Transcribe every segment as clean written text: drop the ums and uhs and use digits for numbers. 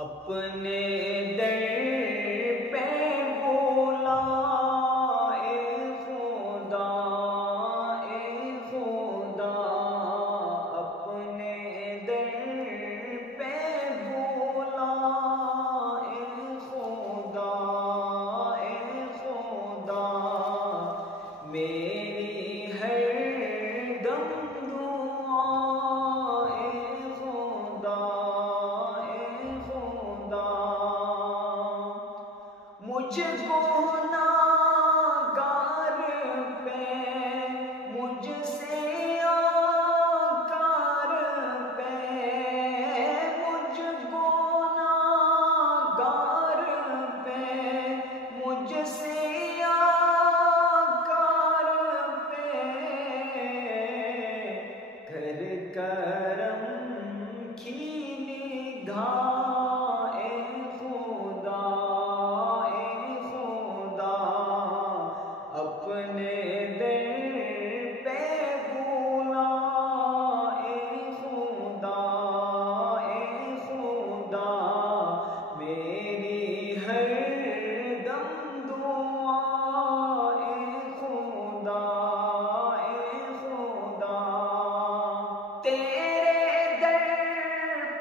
اپنے در پہ بولا اے خدا، اے خدا، اپنے در پہ بولا اے خدا، اے خدا، میری ہر دم دعا اے خدا، مجھ گناہگار پہ، مجھ سے آکار پہ، مجھ گناہگار پہ، مجھ سے آکار پہ کر کرم کی نگاہ اپنے در پہ بولا اے خدا، اے خدا، میری ہر دم دعا اے خدا، اے خدا، تیرے در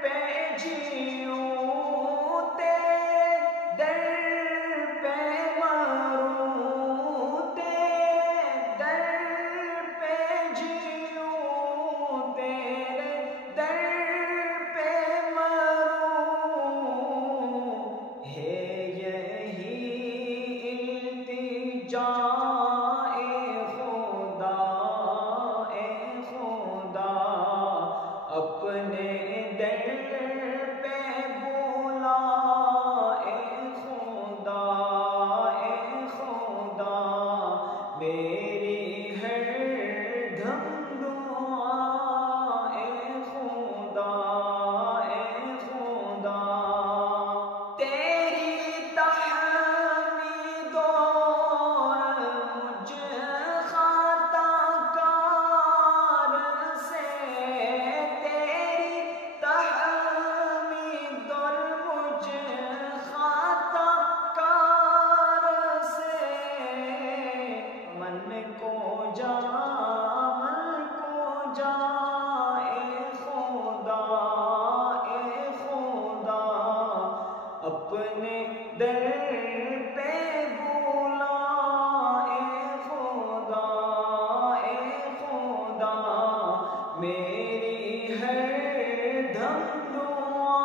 پہ جیوں، تیرے در پہ اپنے در پہ بولا اے خدا، اے خدا، میری ہر دم دعا اے خدا، اے خدا، تیری تحمید اور مجھ خطا کار سے، اپنے در پہ بولا اے خدا، اے خدا، میری ہر دم دعا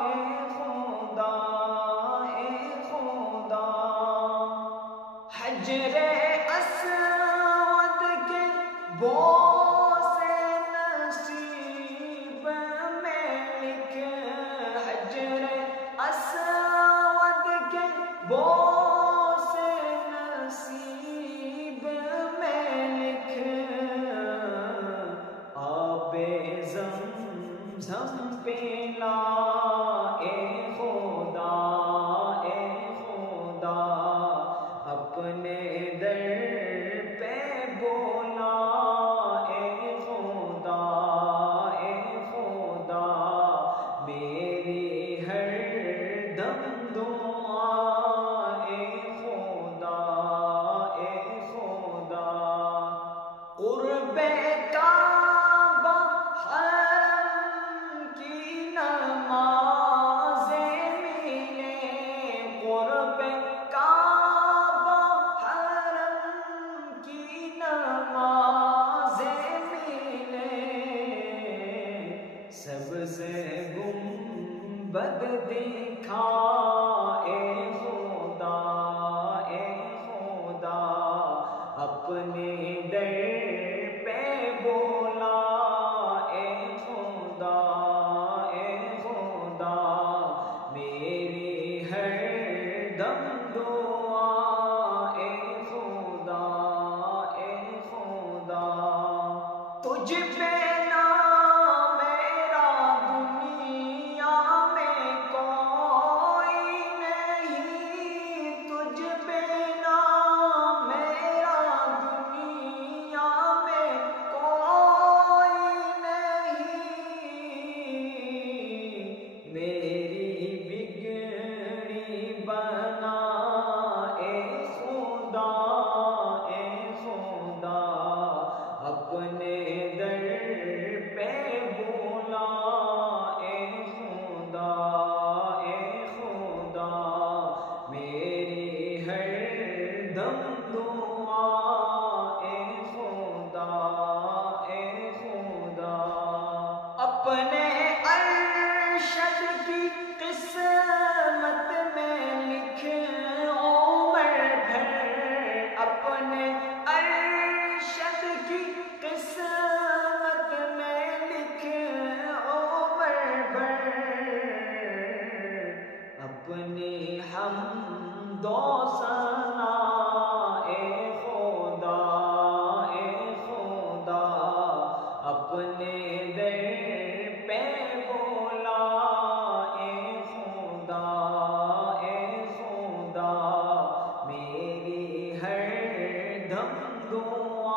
اے خدا، اے خدا، حجر اسود کے بوس نصیب میں لکھ، حجر اسود کے بوس نصیب میں لکھ، آب زمزم پلا اے خدا، اے خدا، اپنے در پہ بولا اے خدا، اے خدا، میری ہر دم دعا اے خدا، اے خدا، قرب کعبہ حرم کی نمازیں ملے، قرب کعبہ حرم کی نمازیں ملے، سب سے گنبد دیکھا اے خدا، اے خدا، اپنے در پہ بولا اے خدا، اے خدا، میری ہر دم دعا اے خدا، اے خدا، تجھ پہ نام میرا دنیا میں کوئی دو ثنا اے خدا، اے خدا، اپنے در پہ بولا اے خدا، اے خدا، میری ہر دم دعا